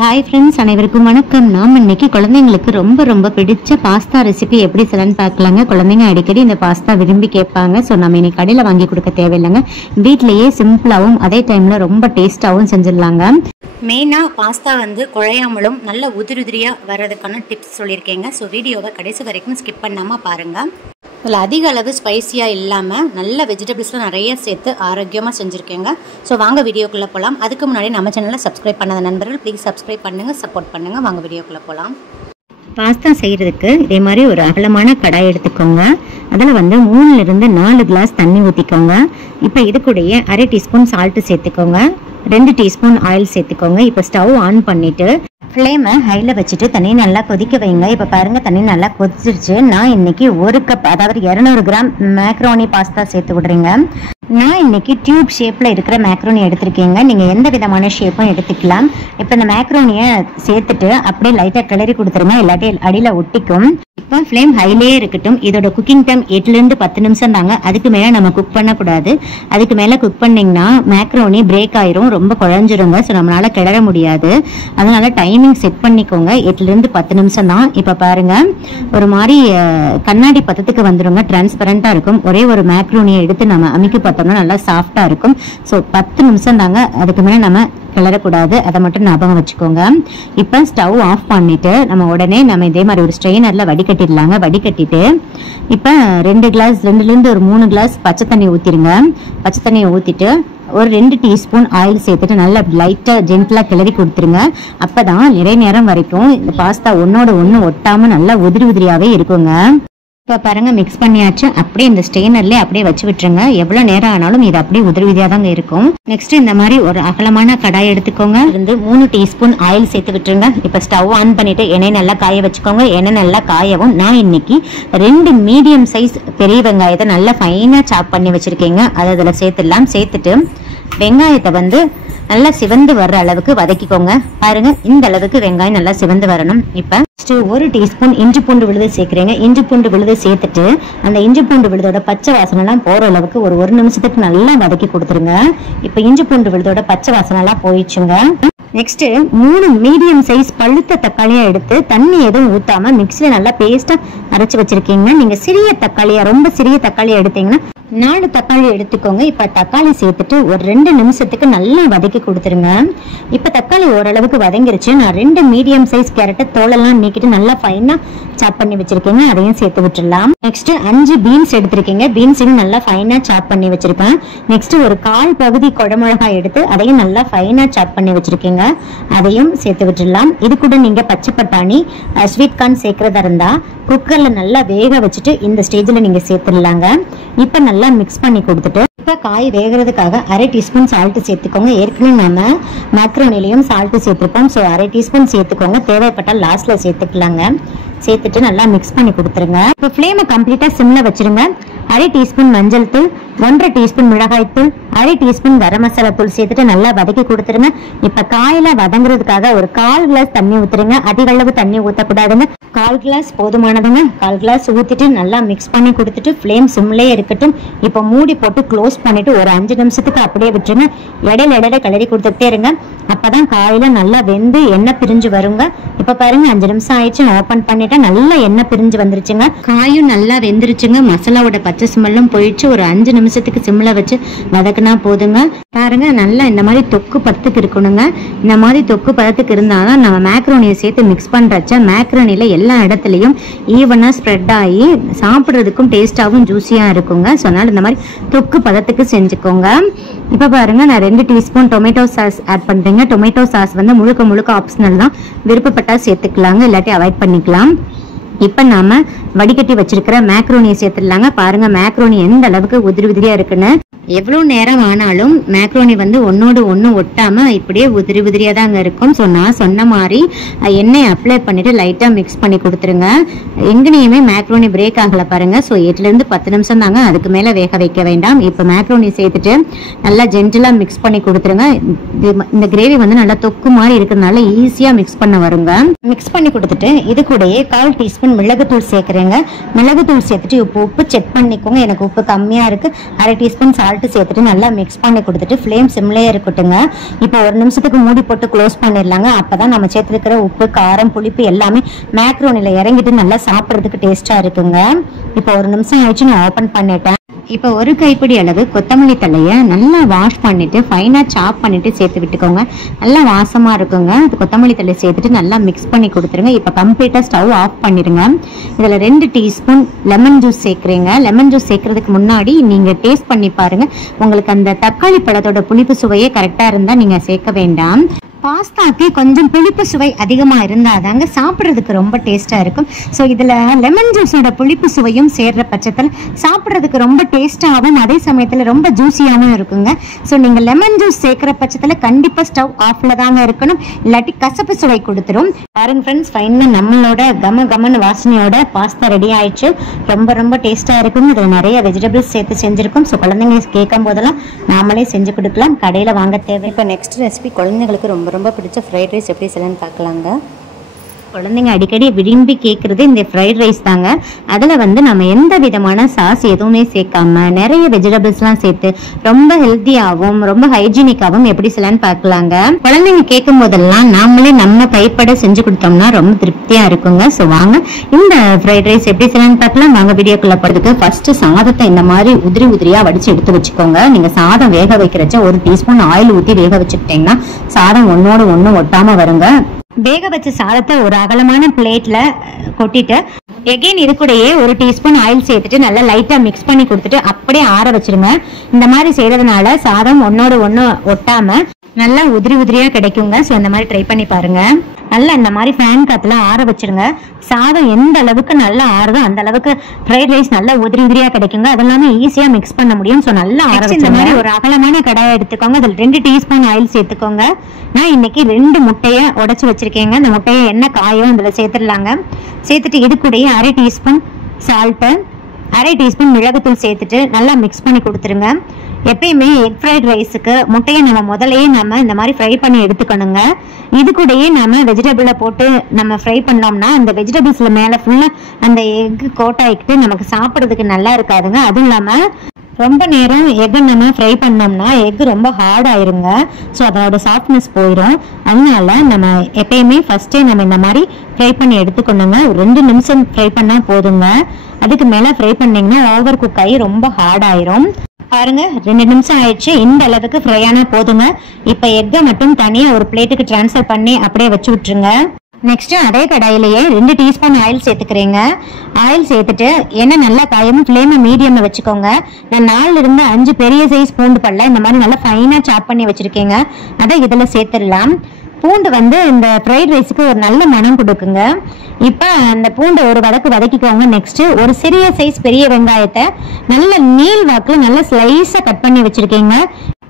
Hi friends, அனைவருக்கும் வணக்கம். நாம் இன்னைக்கு குழந்தைங்களுக்கு ரொம்ப ரொம்ப பிடிச்ச பாஸ்தா ரெசிபி எப்படி செய்யலாம்னு பார்க்கலாங்க. குழந்தைங்க அடிக்கடி இந்த பாஸ்தா விரும்பி கேட்பாங்க. ஸோ நம்ம இன்னைக்கு கடையில் வாங்கி கொடுக்க தேவையில்லைங்க, வீட்டிலேயே சிம்பிளாகவும் அதே டைமில் ரொம்ப டேஸ்ட்டாகவும் செஞ்சிடலாங்க. மெயினாக பாஸ்தா குழையாமலும் நல்ல உதிரியாக வர்றதுக்கான டிப்ஸ் சொல்லியிருக்கேங்க. ஸோ வீடியோவை கடைசி வரைக்கும் ஸ்கிப் பண்ணாமல் பாருங்கள். இதில் அதிக அளவு ஸ்பைஸியாக இல்லாமல் நல்ல வெஜிடபிள்ஸ்லாம் நிறைய சேர்த்து ஆரோக்கியமாக செஞ்சுருக்கேங்க. ஸோ வாங்க வீடியோக்குள்ளே போகலாம். அதுக்கு முன்னாடி நம்ம சேனலில் சப்ஸ்கிரைப் பண்ணாத நண்பர்கள் ப்ளீஸ் சப்ஸ்கிரைப் பண்ணுங்கள், சப்போர்ட் பண்ணுங்கள். வாங்க வீடியோக்குள்ளே போகலாம். பாஸ்தா செய்கிறதுக்கு இதே மாதிரி ஒரு அகலமான கடாய் எடுத்துக்கோங்க. அதில் 3லிருந்து 4 கிளாஸ் தண்ணி ஊற்றிக்கோங்க. இப்போ இது கூடயே அரை டீஸ்பூன் சால்ட்டு சேர்த்துக்கோங்க, 2 டீஸ்பூன் ஆயில் சேர்த்துக்கோங்க. இப்போ ஸ்டவ் ஆன் பண்ணிவிட்டு ஃப்ளேமை ஹையில் வச்சுட்டு தண்ணி நல்லா கொதிக்க வைங்க. இப்போ பாருங்கள், தண்ணி நல்லா கொதிச்சிருச்சு. நான் இன்னைக்கு 1 கப், அதாவது 200 கிராம் மேக்ரோனி பாஸ்தா சேர்த்து விடுறேங்க. நான் இன்னைக்கு டியூப் ஷேப்பில் இருக்கிற மேக்ரோனி எடுத்திருக்கேங்க. நீங்கள் எந்த விதமான ஷேப்பும் எடுத்துக்கலாம். இப்போ இந்த மேக்ரோனியை சேர்த்துட்டு அப்படியே லைட்டாக கிளறி கொடுத்துருங்க, இல்லாட்டி அடியில் ஒட்டிக்கும். இப்போ ஃப்ளேம் ஹைலேயே இருக்கட்டும். இதோட குக்கிங் டைம் 8லிருந்து 10 நிமிஷம் தாங்க. அதுக்கு மேலே நம்ம குக் பண்ணக்கூடாது. அதுக்கு மேலே குக் பண்ணிங்கன்னா மேக்ரோனி பிரேக் ஆயிரும், ரொம்ப குழஞ்சிருங்க. ஸோ நம்மளால் கிளற முடியாது. அதனால டைமிங் செட் பண்ணிக்கோங்க, 8லிருந்து 10 நிமிஷம் தான். இப்போ பாருங்க, ஒரு மாதிரி கண்ணாடி பதத்துக்கு வந்துடுங்க, டிரான்ஸ்பரண்டாக இருக்கும். ஒரே ஒரு மேக்ரோனியை எடுத்து நம்ம அமைக்க பார்த்தோம்னா நல்லா சாஃப்டாக இருக்கும். ஸோ 10 நிமிஷம் தாங்க, அதுக்கு மேலே நம்ம கிளறக்கூடாது. அதை மட்டும் ஞாபகம் வச்சுக்கோங்க. இப்போ ஸ்டவ் ஆஃப் பண்ணிட்டு நம்ம இதே மாதிரி ஒரு ஸ்ட்ரெயினரில் வடிகட்டிடலாங்க. வடிகட்டிட்டு இப்போ 2லிருந்து ஒரு 3 கிளாஸ் பச்சை தண்ணி ஊற்றிடுங்க. பச்சை தண்ணியை ஊற்றிட்டு ஒரு 2 டீஸ்பூன் ஆயில் சேர்த்துட்டு நல்லா லைட்டாக ஜென்டலாக கிளறி கொடுத்துருங்க. அப்போ தான் நிறைய நேரம் வரைக்கும் இந்த பாஸ்தா ஒன்னோட ஒன்று ஒட்டாமல் நல்லா உதிரியாகவே இருக்குங்க. இப்போ பாருங்கள், மிக்ஸ் பண்ணியாச்சு. அப்படியே இந்த ஸ்ட்ரெயினர்லேயே அப்படியே வச்சு விட்டுருங்க. எவ்வளோ நேரம் ஆனாலும் இது அப்படியே உதிரியாக தாங்க இருக்கும். நெக்ஸ்ட் இந்த மாதிரி ஒரு அகலமான கடாய் எடுத்துக்கோங்க. 3 டீஸ்பூன் ஆயில் சேர்த்து விட்டுருங்க. இப்போ ஸ்டவ் ஆன் பண்ணிட்டு எண்ணெய் நல்லா காய வச்சுக்கோங்க. எண்ணெய் நல்லா காயவும் நான் இன்னைக்கு 2 மீடியம் சைஸ் பெரிய வெங்காயத்தை நல்லா ஃபைனாக சாப் பண்ணி வச்சுருக்கேங்க. அதை அதில் சேர்த்துடலாம். சேர்த்துட்டு வெங்காயத்தை நல்லா சிவந்து வர்ற அளவுக்கு வதக்கிக்கோங்க. பாருங்க, இந்த அளவுக்கு வெங்காயம் நல்லா சிவந்து வரணும். இப்போ 1 டீஸ்பூன் இஞ்சி பூண்டு விழுது சேர்க்குறேங்க. இஞ்சி பூண்டு விழுது சேர்த்துட்டு அந்த இஞ்சி பூண்டு விழுதோட பச்சை வாசனைலாம் போகிற அளவுக்கு ஒரு 1 நிமிஷத்துக்கு நல்லா வதக்கி கொடுத்துருங்க. இப்போ இஞ்சி பூண்டு விழுதோட பச்சை வாசனைலாம் போயிடுச்சுங்க. நெக்ஸ்ட் 3 மீடியம் சைஸ் பழுத்த தக்காளியா எடுத்து தண்ணி எதுவும் ஊத்தாம மிக்சியில நல்லா பேஸ்டா அரைச்சு வச்சிருக்கீங்க. நீங்க சிறிய தக்காளியா, ரொம்ப சிறிய தக்காளியா எடுத்தீங்கன்னா 4 தக்காளி எடுத்துக்கோங்க. இப்ப தக்காளி சேர்த்துட்டு ஒரு 2 நிமிஷத்துக்கு நல்லா வதக்கி கொடுத்துருங்க. இப்ப தக்காளி ஓரளவுக்கு வதங்கிருச்சு. நான் 2 மீடியம் சைஸ் கேரட்டை தோலெல்லாம் நீக்கிட்டு நல்லா ஃபைனா சாப் பண்ணி வச்சிருக்கேங்க. அதையும் சேர்த்து விட்டுடலாம். நெக்ஸ்ட் 5 பீன்ஸ் எடுத்திருக்கீங்க. பீன்ஸையும் நல்லா ஃபைனா சாப் பண்ணி வச்சிருக்கேன். நெக்ஸ்ட் ஒரு 1/4 பகுதி குடமிளகாய் எடுத்து அதையும் நல்லா ஃபைனா சாப் பண்ணி வச்சிருக்கீங்க. அதையும் சேர்த்து விட்டுடலாம். இது கூட நீங்க பச்சை பட்டாணி, ஸ்வீட் கார்ன் சேர்க்கறதா இருந்தா குக்கர்ல நல்லா வேக வச்சுட்டு இந்த ஸ்டேஜ்ல நீங்க சேர்த்துடலாங்க. இப்ப நல்லா மிக்ஸ் பண்ணி கொடுத்துட்டு இப்ப காய் வேகிறதுக்காக அரை டீஸ்பூன் சால்ட் சேர்த்துக்கோங்க. ஏற்கனவே நம்ம மேக்ரோனிலையும் சால்ட் சேர்த்துருப்போம். ஸோ அரை டீஸ்பூன் சேர்த்துக்கோங்க. தேவைப்பட்டால் லாஸ்ட்ல சேர்த்துக்கலாங்க. சேர்த்துட்டு நல்லா மிக்ஸ் பண்ணி கொடுத்துருங்க. இப்போ ஃப்ளேமை கம்ப்ளீட்டா சிம்ல வச்சிருங்க. அரை டீஸ்பூன் மஞ்சள் தூள், 1/2 டீஸ்பூன் மிளகாய் தூள், அரை டீஸ்பூன் கரம் மசாலா தூள் சேர்த்துட்டு நல்லா வதக்கி கொடுத்துருங்க. இப்ப காயில வதங்குறதுக்காக ஒரு 1/4 கிளாஸ் தண்ணி ஊத்துருங்க. அதிக அளவு தண்ணி ஊற்றக்கூடாதுங்க. 1/4 கிளாஸ் போதுமானதுங்க. 1/4 கிளாஸ் ஊத்திட்டு நல்லா மிக்ஸ் பண்ணி கொடுத்துட்டு ஃப்ளேம் சிம்லேயே இருக்கட்டும். இப்போ மூடி போட்டு க்ளோஸ் பண்ணிட்டு ஒரு 5 நிமிஷத்துக்கு அப்படியே விட்டுருங்க. இடையில கிளறி கொடுத்துட்டே இருங்க. அப்பதான் காயில நல்லா வெந்து எண்ணெய் பிரிஞ்சு வருங்க. இப்ப பாருங்க, 5 நிமிஷம் ஆயிடுச்சு. ஓபன் பண்ணிட்டு நல்லா எண்ணெய் பிரிஞ்சு வந்துருச்சுங்க. காயும் நல்லா வெந்துருச்சுங்க. மசாலாவோட பச்சை ஸ்மெல்லும் போயிடுச்சு. ஒரு 5 நிமிஷத்துக்கு சிம்ல வச்சு வதக்குனா போதுங்க. பாருங்க, நல்லா இந்த மாதிரி தொக்கு பதத்துக்கு இருக்கணுங்க. இந்த மாதிரி தொக்கு பதத்துக்கு இருந்தாதான் நம்ம மேக்ரோனியை சேர்த்து மிக்ஸ் பண்றச்ச மேக்ரோனில எல்லா இடத்துலயும் ஈவனா ஸ்ப்ரெட் ஆகி சாப்பிட்றதுக்கும் டேஸ்டாகவும் ஜூஸியா இருக்குங்க. ஸோ அதனால இந்த மாதிரி தொக்கு பதத்துக்கு செஞ்சுக்கோங்க. இப்போ பாருங்க, நான் 2 டீஸ்பூன் டொமேட்டோ சாஸ் ஆட் பண்றேங்க. டொமேட்டோ சாஸ் முழுக்க ஆப்ஷனல் தான். விருப்பப்பட்டா சேர்த்துக்கலாங்க, இல்லாட்டி அவாய்ட் பண்ணிக்கலாம். இப்போ நாம வடிகட்டி வச்சிருக்கிற மேக்ரோனியை சேர்த்துடலாங்க. பாருங்க, மேக்ரோனி எந்த அளவுக்கு உதிரியா இருக்குன்னு. எவ்வளோ நேரம் ஆனாலும் மேக்ரோனி ஒன்னோடு ஒன்று ஒட்டாம இப்படியே உதிரியா தாங்க இருக்கும். ஸோ நான் சொன்ன மாதிரி எண்ணெய் அப்ளை பண்ணிட்டு லைட்டா மிக்ஸ் பண்ணி கொடுத்துருங்க. எங்கேயுமே மேக்ரோனி பிரேக் ஆகல பாருங்க. ஸோ 8லிருந்து 10 நிமிஷம் தாங்க, அதுக்கு மேல வேக வைக்க வேண்டாம். இப்போ மேக்ரோனி சேர்த்துட்டு நல்லா ஜென்டலா மிக்ஸ் பண்ணி கொடுத்துருங்க. இந்த கிரேவி நல்லா தொக்கு மாதிரி இருக்கிறதுனால ஈஸியா மிக்ஸ் பண்ண வருங்க. மிக்ஸ் பண்ணி கொடுத்துட்டு இது கூடயே 1/4 டீஸ்பூன் மிளகுத்தூள் சேர்க்குறேங்க. மிளகுத்தூள் சேர்த்துட்டு உப்பு செக் பண்ணிக்கோங்க. எனக்கு உப்பு கம்மியா இருக்கு. அரை டீஸ்பூன் சால்ட் சால்ட் சேர்த்துட்டு நல்லா மிக்ஸ் பண்ணி கொடுத்துட்டு ஃப்ளேம் சிம்லயே இருக்கட்டுங்க. இப்போ ஒரு நிமிஷத்துக்கு மூடி போட்டு க்ளோஸ் பண்ணிடலாங்க. அப்பதான் நம்ம சேர்த்துருக்கிற உப்பு, காரம், புளிப்பு எல்லாமே மேக்ரோனில இறங்கிட்டு நல்லா சாப்பிட்றதுக்கு டேஸ்டா இருக்குங்க. இப்போ ஒரு நிமிஷம் ஆயிடுச்சு, நான் ஓபன் பண்ணிட்டேன். இப்போ ஒரு கைப்பிடி அளவு கொத்தமல்லி தழையை நல்லா வாஷ் பண்ணிட்டு ஃபைனா சாப் பண்ணிட்டு சேர்த்து விட்டுக்கோங்க. நல்லா வாசமா இருக்குங்க. அது கொத்தமல்லி தழை சேர்த்துட்டு நல்லா மிக்ஸ் பண்ணி கொடுத்துருங்க. இப்போ கம்ப்ளீட்டா ஸ்டவ் ஆஃப் பண்ணிடுங்க. இதுல 2 டீஸ்பூன் லெமன் ஜூஸ் சேர்க்குறீங்க. லெமன் ஜூஸ் சேர்க்கறதுக்கு முன்னாடி நீங்க டேஸ்ட் பண்ணி பாருங்க. உங்களுக்கு அந்த தக்காளி பழத்தோட புளிப்பு சுவையே கரெக்டா இருந்தா நீங்க சேர்க்க வேண்டாம். பாஸ்தாக்கு கொஞ்சம் புளிப்பு சுவை அதிகமா இருந்தாதாங்க சாப்பிட்றதுக்கு ரொம்ப டேஸ்டா இருக்கும். ஸோ இதுல லெமன் ஜூஸோட புளிப்பு சுவையும் சேர்ற பட்சத்தில் சாப்பிட்றதுக்கு ரொம்ப டேஸ்டாகவும் அதே சமயத்துல ரொம்ப ஜூஸியாகவும் இருக்குங்க. ஸோ நீங்க லெமன் ஜூஸ் சேர்க்கிற பட்சத்துல கண்டிப்பா ஸ்டவ் ஆஃப்ல தாங்க இருக்கணும், இல்லாட்டி கசப்பு சுவை கொடுத்துரும். பாருங்க ஃப்ரெண்ட்ஸ், ஃபைனா நம்மளோட கமன்னு வாசனையோட பாஸ்தா ரெடி ஆயிடுச்சு. ரொம்ப ரொம்ப டேஸ்டா இருக்கும். இதுல நிறைய வெஜிடபிள்ஸ் சேர்த்து செஞ்சிருக்கும். ஸோ குழந்தைங்க கேட்கும் போதெல்லாம் நாமளே செஞ்சு கொடுக்கலாம், கடையில வாங்க தேவை. இப்போ நெக்ஸ்ட் ரெசிபி குழந்தைங்களுக்கு ரொம்ப ரொம்ப பிடிச்ச ஃப்ரைட் ரைஸ் எப்படி செய்யலாம்னு பார்க்கலாங்க. குழந்தைங்க அடிக்கடி விரும்பி கேட்குறது இந்த ஃப்ரைட் ரைஸ் தாங்க. அதில் வந்து நம்ம எந்த விதமான சாஸ் எதுவுமே சேர்க்காம நிறைய வெஜிடபிள்ஸ்லாம் சேர்த்து ரொம்ப ஹெல்த்தியாகவும் ரொம்ப ஹைஜீனிக்காகவும் எப்படி செய்யலாம்னு பார்க்கலாங்க. குழந்தைங்க கேட்கும் போதெல்லாம் நாமளே நம்ம கைப்பட செஞ்சு கொடுத்தோம்னா ரொம்ப திருப்தியா இருக்குங்க. ஸோ வாங்க இந்த ஃப்ரைட் ரைஸ் எப்படி செய்யலாம்னு பார்க்கலாம். வாங்க வீடியோக்குள்ள போறதுக்கு ஃபர்ஸ்ட் சாதத்தை இந்த மாதிரி உதிரியா வடிச்சு எடுத்து வச்சுக்கோங்க. நீங்க சாதம் வேக வைக்கிறச்ச 1 டீஸ்பூன் ஆயில் ஊற்றி வேக வச்சுக்கிட்டீங்கன்னா சாதம் ஒன்னோடு ஒன்று ஒட்டாம வருங்க. வேக வச்ச சாதத்தை ஒரு அகலமான பிளேட்ல கொட்டிட்டு எகைன் இது கூடயே 1 டீஸ்பூன் ஆயில் சேர்த்துட்டு நல்லா லைட்டா மிக்ஸ் பண்ணி கொடுத்துட்டு அப்படியே ஆற வச்சிருங்க. இந்த மாதிரி செய்யறதுனால சாதம் ஒன்னோடு ஒன்று ஒட்டாம நல்லா உதிரியா கிடைக்குங்க. ஸோ இந்த மாதிரி ட்ரை பண்ணி பாருங்க. நல்லா இந்த மாதிரி ஃபேன் காத்துல ஆற வச்சிருங்க. சாதம் எந்த அளவுக்கு நல்லா ஆறுதோ அந்த அளவுக்கு ஃப்ரைட் ரைஸ் நல்லா உதிரியா கிடைக்குங்க. அது எல்லாமே ஈஸியா மிக்ஸ் பண்ண முடியும். ஸோ நல்லா ஆற வச்சு இந்த மாதிரி ஒரு அகலமான கடாயை எடுத்துக்கோங்க. அதில் 2 டீஸ்பூன் ஆயில் சேர்த்துக்கோங்க. நான் இன்னைக்கு 2 முட்டையை உடைச்சு வச்சிருக்கேங்க. அந்த முட்டையை என்ன காயும் அதில் சேர்த்துடலாங்க. சேர்த்துட்டு இது கூடயே 1/2 டீஸ்பூன் சால்ட்டு, 1/2 டீஸ்பூன் மிளகுத்தூள் சேர்த்துட்டு நல்லா மிக்ஸ் பண்ணி கொடுத்துருங்க. எப்பயுமே எக் ஃப்ரைட் ரைஸுக்கு முட்டையை நம்ம முதலையே நம்ம இந்த மாதிரி ஃப்ரை பண்ணி எடுத்துக்கணுங்க. இது கூடயே நம்ம வெஜிடபிளை போட்டு நம்ம ஃப்ரை பண்ணோம்னா அந்த வெஜிடபிள்ஸ்ல மேலே ஃபுல்லாக அந்த எக் கோட் ஆகிக்கிட்டு நமக்கு சாப்பிட்றதுக்கு நல்லா இருக்காதுங்க. அதுவும் இல்லாமல் ரொம்ப நேரம் எக் நம்ம ஃப்ரை பண்ணோம்னா எக் ரொம்ப ஹார்ட் ஆயிருங்க. ஸோ அதோட சாஃப்ட்னஸ் போயிடும். அதனால நம்ம எப்பயுமே ஃபர்ஸ்டே நம்ம இந்த மாதிரி ஃப்ரை பண்ணி எடுத்துக்கணுங்க. ஒரு 2 நிமிஷம் ஃப்ரை பண்ணால் போதுங்க. அதுக்கு மேலே ஃப்ரை பண்ணிங்கன்னா ஓவர் குக் ஆகி ரொம்ப ஹார்ட் ஆயிரும். பாருங்க 2 நிமிஷம் ஆயிடுச்சு. இந்த அளவுக்கு ஃப்ரை ஆனா போதுங்க. இப்போ எக்கை மட்டும் தனியா ஒரு பிளேட்டுக்கு டிரான்ஸ்ஃபர் பண்ணி அப்படியே வச்சு விட்டுருங்க. நெக்ஸ்ட் அதே கடாயிலேயே 2 டீஸ்பூன் ஆயில் சேர்த்துக்கிறீங்க. ஆயில் சேர்த்துட்டு எண்ணெய் நல்லா காயும், ஃப்ளேமை மீடியம்ல வச்சுக்கோங்க. நான் 4 இருந்து 5 பெரிய சைஸ் பூண்டு பல்ல இந்த மாதிரி நல்லா ஃபைனா சாப் பண்ணி வச்சிருக்கீங்க. அதை இதுல சேர்த்துடலாம். பூண்டு வந்து இந்த ஃப்ரைட் ரைஸுக்கு ஒரு நல்ல மனம் கொடுக்குங்க. இப்போ அந்த பூண்டை ஒரு வதக்கிக்கோங்க. நெக்ஸ்ட் ஒரு சிறிய சைஸ் பெரிய வெங்காயத்தை நல்ல நீள் வாக்குல நல்ல ஸ்லைஸா கட் பண்ணி வச்சிருக்கீங்க.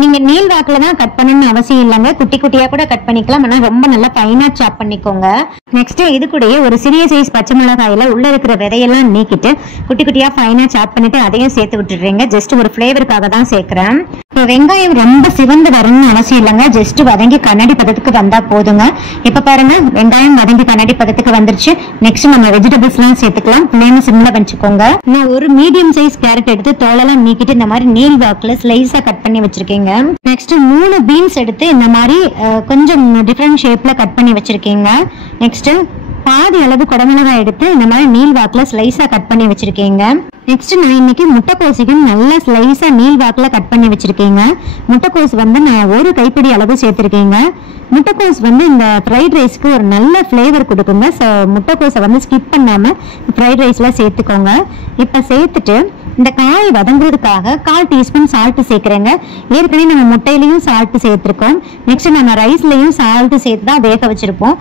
நீங்க நீள் வாக்குல தான் கட் பண்ணணும்னு அவசியம் இல்லைங்க, குட்டி குட்டியா கூட கட் பண்ணிக்கலாம். ஆனா ரொம்ப நல்லா ஃபைனா சாப் பண்ணிக்கோங்க. நெக்ஸ்ட் இது கூடயே ஒரு சிறிய சைஸ் பச்சை மிளகாயில உள்ள இருக்கிற விதையெல்லாம் நீக்கிட்டு குட்டி குட்டியா ஃபைனா சாப் பண்ணிட்டு அதையும் சேர்த்து விட்டுடுறீங்க. ஜஸ்ட் ஒரு ஃபிளேவருக்காக தான் சேர்க்கிறேன். இப்போ வெங்காயம் ரொம்ப சிவந்து வரணும்னு அவசியம் இல்லைங்க, ஜஸ்ட் வதங்கி கண்ணாடி பதத்துக்கு வந்தா போதுங்க. இப்ப பாருங்க வெங்காயம் வதங்கி கண்ணாடி பதத்துக்கு வந்துருச்சு. நெக்ஸ்ட் நம்ம வெஜிடபிள்ஸ் எல்லாம் சேர்த்துக்கலாம். ஃப்ளேம் சிம்ல வச்சுக்கோங்க. நான் ஒரு மீடியம் சைஸ் கேரட் எடுத்து தோலெல்லாம் நீக்கிட்டு இந்த மாதிரி நீள் வாக்குல ஸ்லைஸா கட் பண்ணி வச்சிருக்கீங்க. நெக்ஸ்ட் 3 பீன்ஸ் எடுத்து இந்த மாதிரி கொஞ்சம் டிஃபரெண்ட் ஷேப்ல கட் பண்ணி வச்சிருக்கீங்க. நெக்ஸ்ட் பாதி அளவு குடமிளகாய் எடுத்து இந்த மாதிரி நீள் வாக்குல ஸ்லைஸா கட் பண்ணி வச்சிருக்கீங்க. நெக்ஸ்ட் நான் இன்னைக்கு முட்டைக்கோஸையும் நல்லா ஸ்லைஸா நீள் வாக்குல கட் பண்ணி வச்சிருக்கீங்க. முட்டைக்கோஸ் வந்து நான் 1 கைப்பிடி அளவு சேர்த்திருக்கீங்க. முட்டைக்கோஸ் வந்து இந்த ஃப்ரைட் ரைஸ்க்கு ஒரு நல்ல ஃப்ளேவர் கொடுக்குங்க. ஸோ முட்டைக்கோஸை வந்து ஸ்கிப் பண்ணாம ஃப்ரைட் ரைஸ்ல சேர்த்துக்கோங்க. இப்போ சேர்த்துட்டு இந்த காய் வதங்குறதுக்காக 1/4 டீஸ்பூன் சால்ட் சேர்க்கிறேங்க. ஏற்கனவே நம்ம முட்டையிலையும் சால்ட் சேர்த்துருக்கோம். நெக்ஸ்ட் நம்ம ரைஸ்லையும் சால்ட் சேர்த்து தான் வேக வச்சிருப்போம்.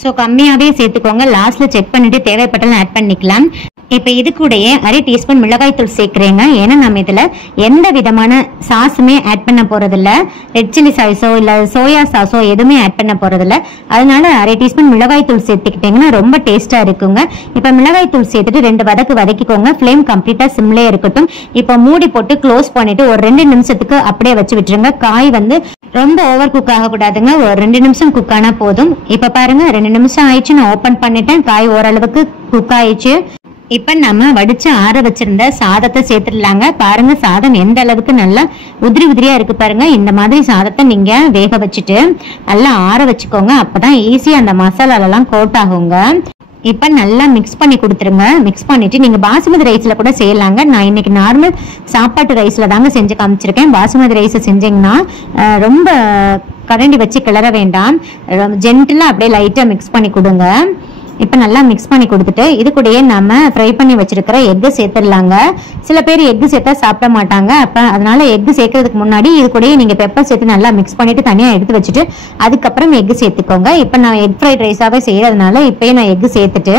ஸோ கம்மியாகவே சேர்த்துக்கோங்க. லாஸ்ட்ல செக் பண்ணிட்டு தேவைப்பட்டாலும் ஆட் பண்ணிக்கலாம். இப்போ இது கூடயே 1/2 டீஸ்பூன் மிளகாய் தூள் சேர்க்கிறேங்க. ஏன்னா நம்ம இதுல எந்த விதமான சாஸுமே ஆட் பண்ண போறதில்ல, ரெட் சில்லி சாஸோ இல்ல சோயா சாஸோ எதுவுமே ஆட் பண்ண போறதில்ல. அதனால 1/2 டீஸ்பூன் மிளகாய் தூள் சேர்த்துக்கிட்டீங்கன்னா ரொம்ப டேஸ்டா இருக்குங்க. இப்போ மிளகாய் தூள் சேர்த்துட்டு 2 வதக்கிக்கோங்க. ஃப்ளேம் கம்ப்ளீட்டா சிம்லே இருக்கட்டும். இப்போ மூடி போட்டு க்ளோஸ் பண்ணிட்டு ஒரு 2 நிமிஷத்துக்கு அப்படியே வச்சு விட்டுருங்க. காய் வந்து ரொம்ப ஓவர் குக் ஆக கூடாதுங்க, ஒரு 2 நிமிஷம் குக் ஆனா போதும். இப்ப பாருங்க 2 நிமிஷம் ஆயிடுச்சு, நான் ஓபன் பண்ணிட்டேன். காய் ஓரளவுக்கு குக் ஆயிடுச்சு. இப்ப நம்ம வடிச்சு ஆற வச்சிருந்த சாதத்தை சேர்த்துடலாங்க. பாருங்க சாதம் எந்த அளவுக்கு நல்லா உதிரி உதிரியா இருக்கு பாருங்க. இந்த மாதிரி சாதத்தை நீங்க வேக வச்சுட்டு நல்லா ஆற வச்சுக்கோங்க. அப்பதான் ஈஸியா அந்த மசாலால எல்லாம் கோட் ஆகுங்க. இப்ப நல்லா மிக்ஸ் பண்ணி கொடுத்துருங்க. மிக்ஸ் பண்ணிட்டு நீங்க பாசுமதி ரைஸ்ல கூட செய்யலாங்க. நான் இன்னைக்கு நார்மல் சாப்பாட்டு ரைஸ்ல தாங்க செஞ்சு காமிச்சிருக்கேன். பாசுமதி ரைஸ் செஞ்சீங்கன்னா ரொம்ப கரண்டி வச்சு கிளற வேண்டாம், ஜென்டிலா அப்படியே லைட்டா மிக்ஸ் பண்ணி கொடுங்க. இப்போ நல்லா மிக்ஸ் பண்ணி கொடுத்துட்டு இது கூடயே நம்ம ஃப்ரை பண்ணி வச்சிருக்கிற எக்கு சேர்த்துடலாங்க. சில பேர் எக்கு சேர்த்தா சாப்பிட மாட்டாங்க. அப்போ அதனால எக்கு சேர்க்கறதுக்கு முன்னாடி இது கூடயே நீங்கள் பெப்பர் சேர்த்து நல்லா மிக்ஸ் பண்ணிட்டு தனியாக எடுத்து வச்சுட்டு அதுக்கப்புறம் எக்கு சேர்த்துக்கோங்க. இப்போ நான் எக் ஃப்ரைட் ரைஸாகவே செய்யறதுனால இப்போயே நான் எக்கு சேர்த்துட்டு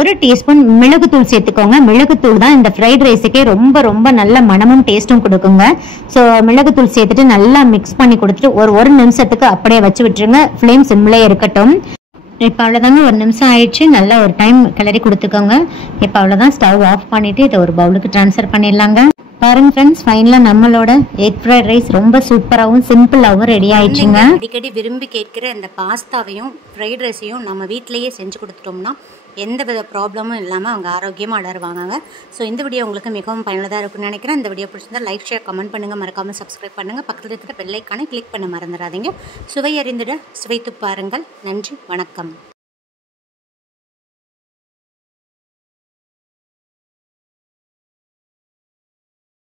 1 டீஸ்பூன் மிளகுத்தூள் சேர்த்துக்கோங்க. மிளகுத்தூள் தான் இந்த ஃப்ரைட் ரைஸுக்கே ரொம்ப ரொம்ப நல்ல மனமும் டேஸ்ட்டும் கொடுக்குங்க. ஸோ மிளகுத்தூள் சேர்த்துட்டு நல்லா மிக்ஸ் பண்ணி கொடுத்துட்டு ஒரு நிமிஷத்துக்கு அப்படியே வச்சு விட்டுருங்க. ஃப்ளேம் சிம்லேயே இருக்கட்டும். இப்போ அவ்வளோதாங்க, 1 நிமிஷம் ஆயிடுச்சு. நல்லா ஒரு டைம் கிளறி கொடுத்துக்கோங்க. இப்போ அவ்வளோதான், ஸ்டவ் ஆஃப் பண்ணிட்டு இதை ஒரு பவுலுக்கு ட்ரான்ஸ்ஃபர் பண்ணிடலாங்க. பாருங்க ஃப்ரெண்ட்ஸ், ஃபைனலாக நம்மளோட எக் ஃப்ரைட் ரைஸ் ரொம்ப சூப்பராகவும் சிம்பிளாகவும் ரெடி ஆயிடுச்சுங்க. அடிக்கடி விரும்பி கேட்கிற இந்த பாஸ்தாவையும் ஃப்ரைட் ரைஸையும் நம்ம வீட்டிலேயே செஞ்சு கொடுத்துட்டோம்னா எந்த வித ப்ராப்ளமும் இல்லாமல் அவங்க ஆரோக்கியமாக வளருவாங்க. ஸோ இந்த வீடியோ உங்களுக்கு மிகவும் பயனுள்ளதாக இருக்குன்னு நினைக்கிறேன். இந்த வீடியோ பிடிச்சிருந்தா லைக், ஷேர், கமெண்ட் பண்ணுங்கள். மறக்காமல் சப்ஸ்கிரைப் பண்ணுங்கள். பக்கத்தில் இருக்கிற பெல் ஐக்கானை கிளிக் பண்ண மறந்துடாதீங்க. சுவை அறிந்திட சுவைத்து பாருங்கள். நன்றி, வணக்கம்.